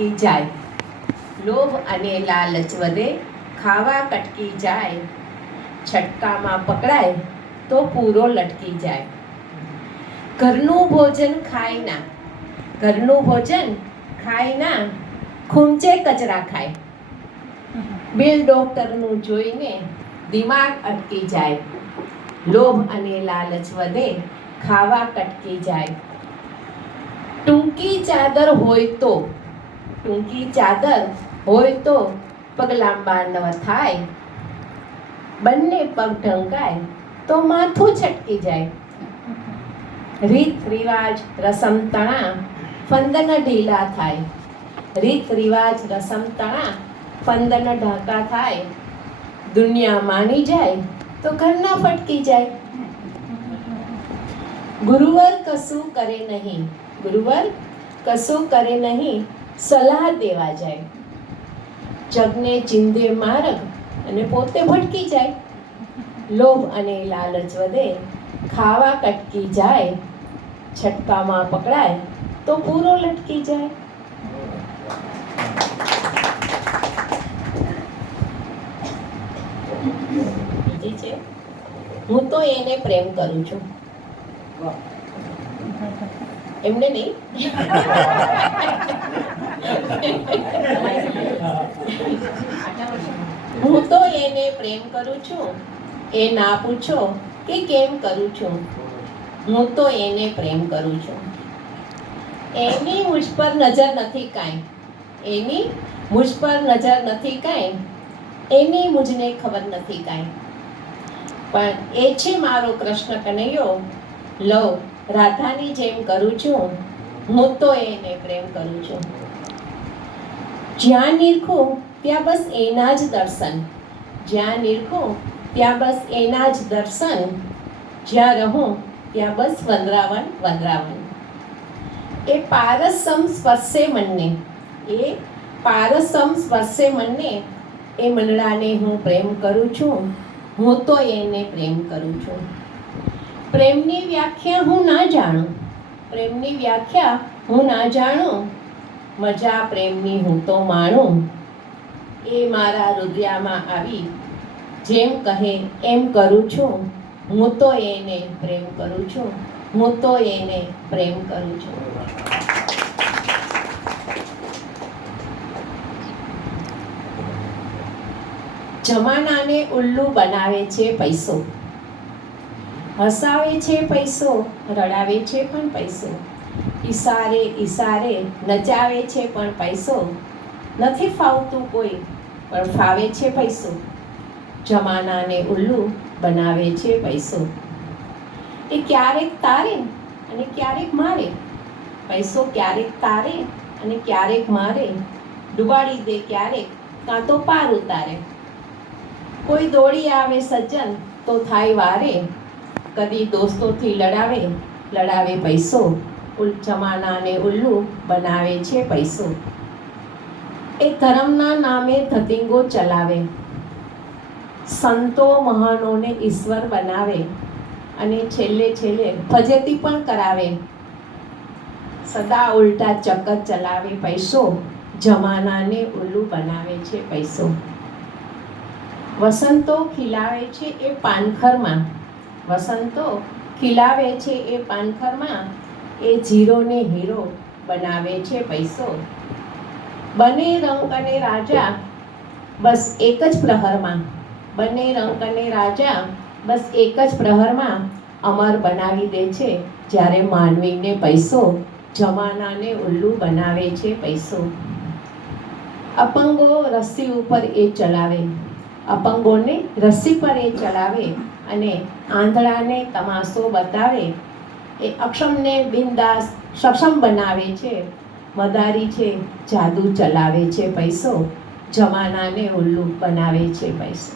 અટકી જાય, લોભ અને લાલચ વધે, ખાવા કટકી જાય, છટકામાં પકડાય તો પૂરો લટકી જાય. ઘરનું ભોજન ખાય ના, ઘરનું ભોજન ખાય ના, ખૂંચે કચરા ખાય. બિલ ડોક્ટરનું જોઈને દિમાગ અટકી જાય, લોભ અને લાલચ વધે, ખાવા કટકી જાય. ટૂંકી ચાદર હોય તો, ટૂંકી ચાદર હોય તો પગ લાંબા ન થાય, બંને પગ ઢંકાય તો માથું છટકી જાય. રીત રિવાજ રસમ તણા ફંદન ઢીલા થાય, રીત રિવાજ રસમ તણા ફંદન ઢાકા થાય. દુનિયા માની જાય તો ઘરના ફટકી જાય. ગુરુવર કશું કરે નહીં, ગુરુવર કશું કરે નહીં, સલાહ દેવા જાય. જગને ચિંધે માર્ગ અને પોતે ભટકી જાય, લોભ અને લાલચ વધે, ખાવા કટકી જાય, છટકામાં પકડાય તો પૂરો લટકી જાય. બીજી છે, હું તો એને પ્રેમ કરું છું. એમને નહીં, હું તો એને પ્રેમ કરું છું, એ ના પૂછો કે કેમ કરું છું. હું તો એને પ્રેમ કરું છું. એની મુझ પર નજર નથી કાંઈ, એની મુझ પર નજર નથી કાંઈ, એની મુझને ખબર નથી કાંઈ. પણ એ છે મારો કૃષ્ણ કનૈયો, લવ રાધાની જેમ કરું છું, હું તો એને પ્રેમ કરું છું. જ્યાં નિરખું ત્યાં બસ એના જ દર્શન, જ્યાં નિરખું ત્યાં બસ એના જ દર્શન, જ્યાં રહું ત્યાં બસ વંદરાવન વંદરાવન. એ પારસમ સ્પર્શે મનને, એ પારસમ સ્પર્શે મનને, એ મનડાને હું પ્રેમ કરું છું, હું તો એને પ્રેમ કરું છું. પ્રેમની વ્યાખ્યા હું ના જાણું, પ્રેમની વ્યાખ્યા હું ના જાણું, મજા પ્રેમની હું તો માણું. એ મારા રુદિયામાં આવી જેમ કહે એમ કરું છું, હું તો એને પ્રેમ કરું છું, હું તો એને પ્રેમ કરું છું. જમાનાને ઉલ્લુ બનાવે છે પૈસો, હસાવે છે પૈસો, રડાવે છે પણ પૈસો, ઈશારે ઈશારે નચાવે છે પણ પૈસો, નથી ફાવતું કોઈ પણ ફાવે છે પૈસો. જમાનાને ઉલ્લુ બનાવે છે પૈસો, એ ક્યારેક તારે અને ક્યારેક મારે, પૈસો ક્યારેક તારે અને ક્યારેક મારે, ડુબાડી દે ક્યારેક કાં તો પાર ઉતારે. કોઈ દોડી આવે સજ્જન તો થાય વારે, કદી દોસ્તોથી લડાવે લડાવે પૈસો, જમાનાને ઉલ્લુ બનાવે છે પૈસો. એ ધર્મના નામે ધતિંગો ચલાવે, સંતો મહાનોને ઈશ્વર બનાવે, અને છેલ્લે છેલ્લે ફજેતી પણ કરાવે. સદા ઉલટા ચક્કર ચલાવે પૈસો, જમાનાને ઉલ્લુ બનાવે છે પૈસો. વસંતો ખીલાવે છે એ પાનખરમાં, વસંતો ખીલાવે છે એ પાનખરમાં, એ ઝીરોને હીરો બનાવે છે પૈસો. બને રંક અને રાજા બસ એક જ પ્રહરમાં, બને રંક અને રાજા બસ એક જ પ્રહરમાં, અમર બનાવી દે છે જ્યારે માનવીને પૈસો, જમાનાને ઉલ્લુ બનાવે છે પૈસો. અપંગો રસ્સી ઉપર એ ચલાવે, અપંગોને રસ્સી પર એ ચલાવે, અને આંધળાને તમાશો બતાવે. એ અક્ષમને બિંદાસ સક્ષમ બનાવે છે, મદારી છે જાદુ ચલાવે છે પૈસો, જમાનાને ઉલ્લુ બનાવે છે પૈસો.